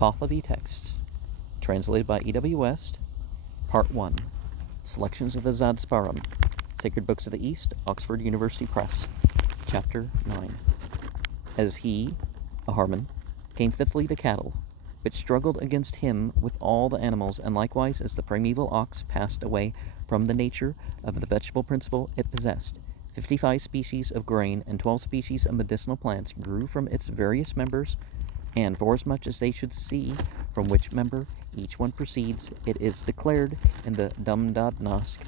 Pahlavi Texts, translated by E.W. West, Part 1, Selections of the Zad Sparam, Sacred Books of the East, Oxford University Press, Chapter 9. As he, a Harman, came fifthly to cattle, which struggled against him with all the animals, and likewise as the primeval ox passed away from the nature of the vegetable principle it possessed, 55 species of grain and 12 species of medicinal plants grew from its various members, and forasmuch as they should see from which member each one proceeds, it is declared in the Damdadnask,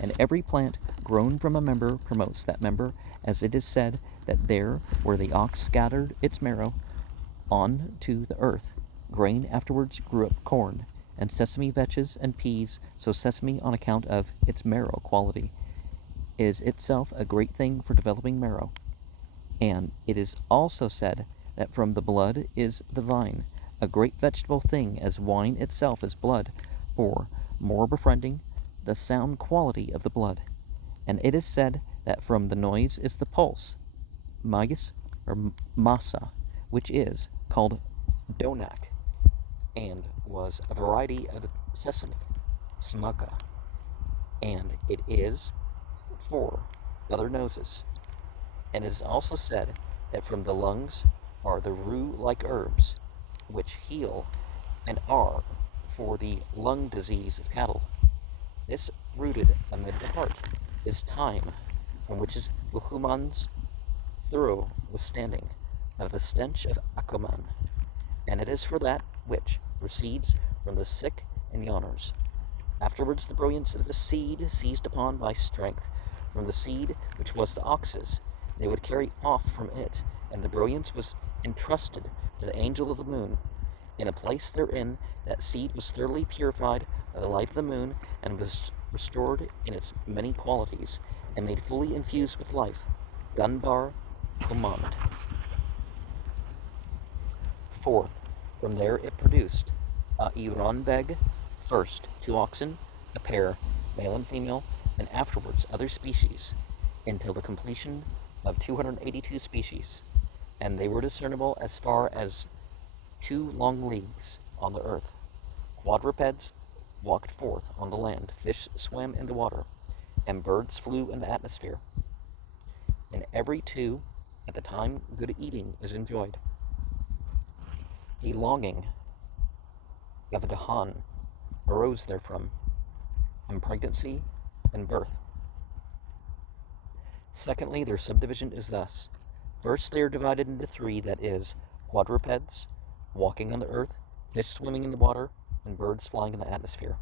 and every plant grown from a member promotes that member, as it is said that there where the ox scattered its marrow on to the earth, grain afterwards grew up corn, and sesame vetches and peas, so sesame on account of its marrow quality is itself a great thing for developing marrow. And it is also said that from the blood is the vine, a great vegetable thing, as wine itself is blood, for more befriending the sound quality of the blood. And it is said that from the noise is the pulse, magus or masa, which is called donak, and was a variety of the sesame, smaka, and it is for other noses. And it is also said that from the lungs are the rue-like herbs, which heal and are for the lung disease of cattle. This rooted amid the heart is thyme, from which is Buhuman's thorough withstanding of the stench of Akuman, and it is for that which proceeds from the sick and yawners. Afterwards the brilliance of the seed seized upon by strength from the seed which was the ox's, they would carry off from it, and the brilliance was entrusted to the angel of the moon. In a place therein that seed was thoroughly purified by the light of the moon, and was restored in its many qualities, and made fully infused with life. Gunbar command. Fourth, from there it produced a Iranbeg, first 2 oxen, a pair, male and female, and afterwards other species, until the completion of 282 species, and they were discernible as far as 2 long leagues on the earth. Quadrupeds walked forth on the land, fish swam in the water, and birds flew in the atmosphere. In every 2 at the time good eating is enjoyed. A longing of a Dahan arose therefrom, and pregnancy and birth. Secondly, their subdivision is thus. First, they are divided into 3, that is, quadrupeds, walking on the earth, fish swimming in the water, and birds flying in the atmosphere.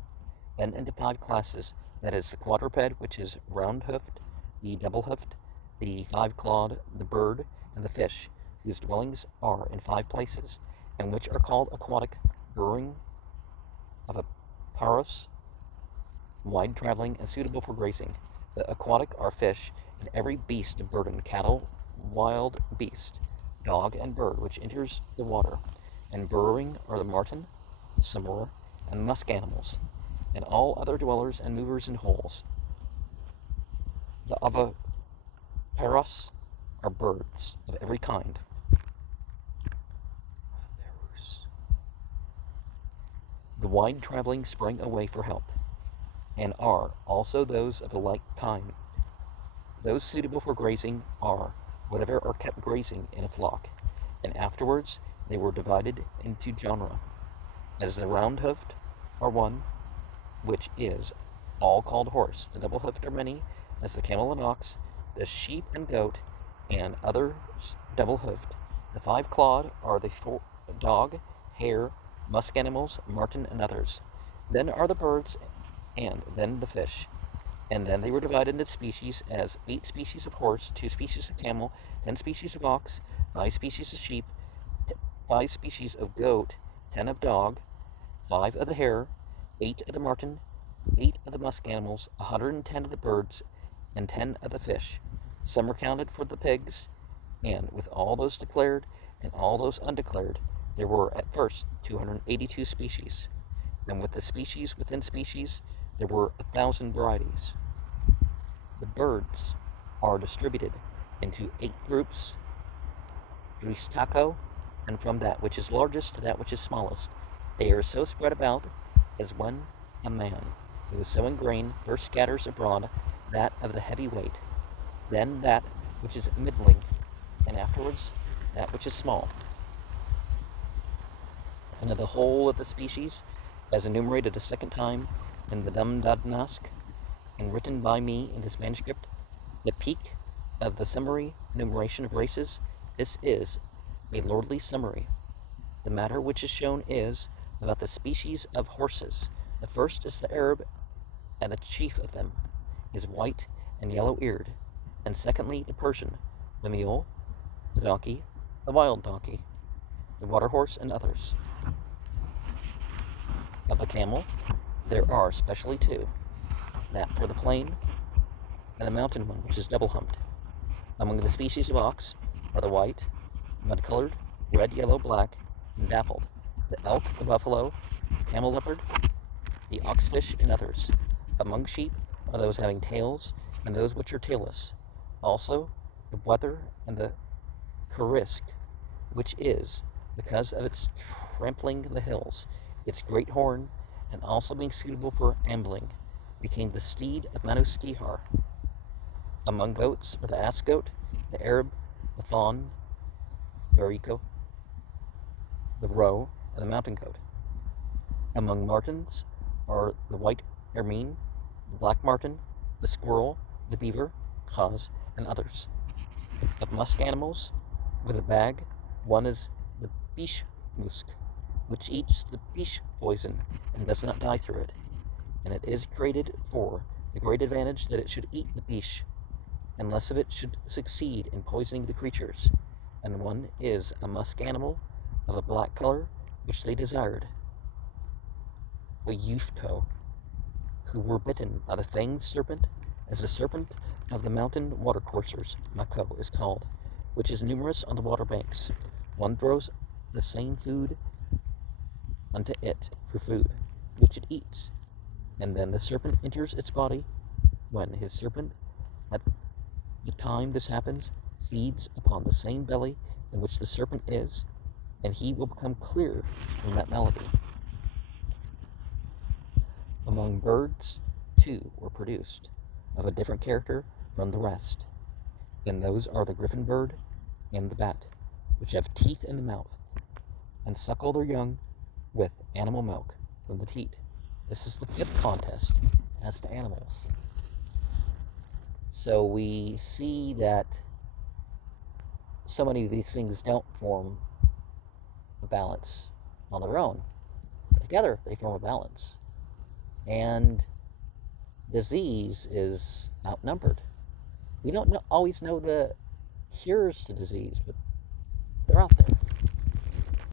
Then into 5 classes, that is, the quadruped, which is round-hoofed, the double-hoofed, the 5-clawed, the bird, and the fish, whose dwellings are in 5 places, and which are called aquatic, burrowing of a paros, wide traveling, and suitable for grazing. The aquatic are fish, and every beast of burden, cattle, wild beast, dog, and bird, which enters the water. And burrowing are the marten, samur, and musk animals, and all other dwellers and movers in holes. The oviparos are birds of every kind. The wide traveling spring away for help, and are also those of the like kind. Those suitable for grazing are whatever are kept grazing in a flock, and afterwards they were divided into genera, as the round-hoofed are one, which is all called horse, the double-hoofed are many, as the camel and ox, the sheep and goat, and others double-hoofed. The 5-clawed are the dog, hare, musk animals, marten, and others. Then are the birds, and then the fish. And then they were divided into species, as 8 species of horse, 2 species of camel, 10 species of ox, 5 species of sheep, 5 species of goat, 10 of dog, 5 of the hare, 8 of the marten, 8 of the musk animals, 110 of the birds, and 10 of the fish. Some are counted for the pigs, and with all those declared and all those undeclared, there were at first 282 species. And with the species within species, there were 1,000 varieties. The birds are distributed into 8 groups: Dristako, and from that which is largest to that which is smallest, they are so spread about as when a man who is sowing grain first scatters abroad that of the heavy weight, then that which is middling, and afterwards that which is small. And of the whole of the species, as enumerated a second time in the Damdadnask, and written by me in this manuscript, the peak of the summary enumeration of races, this is a lordly summary. The matter which is shown is about the species of horses. The first is the Arab, and the chief of them is white and yellow-eared, and secondly the Persian, the mule, the donkey, the wild donkey, the water horse, and others. Of the camel, there are specially two, that for the plain, and the mountain one, which is double-humped. Among the species of ox are the white, mud-colored, red, yellow, black, and dappled, the elk, the buffalo, the camel leopard, the oxfish, and others. Among sheep are those having tails, and those which are tailless. Also the wether and the kurisk, which is, because of its trampling the hills, its great horn, and also being suitable for ambling, became the steed of Manuskihar. Among goats are the ass goat, the Arab, the fawn, Varico, the roe, and the mountain goat. Among martens are the white ermine, the black marten, the squirrel, the beaver, cause, and others. Of musk animals, with a bag, one is the bish musk, which eats the bish poison and does not die through it, and it is created for the great advantage that it should eat the bish, and less of it should succeed in poisoning the creatures. And one is a musk animal of a black color, which they desired, a Eufto, who were bitten by the fanged serpent, as the serpent of the mountain watercoursers, Mako is called, which is numerous on the water banks. One throws the same food unto it for food, which it eats, and then the serpent enters its body, when his serpent, at the time this happens, feeds upon the same belly in which the serpent is, and he will become clear from that malady. Among birds, two were produced, of a different character from the rest, and those are the griffin bird and the bat, which have teeth in the mouth, and suckle their young with animal milk from the teat. This is the fifth contest as to animals. So we see that so many of these things don't form a balance on their own, but together they form a balance. And disease is outnumbered. We don't always know the cures to disease, but they're out there.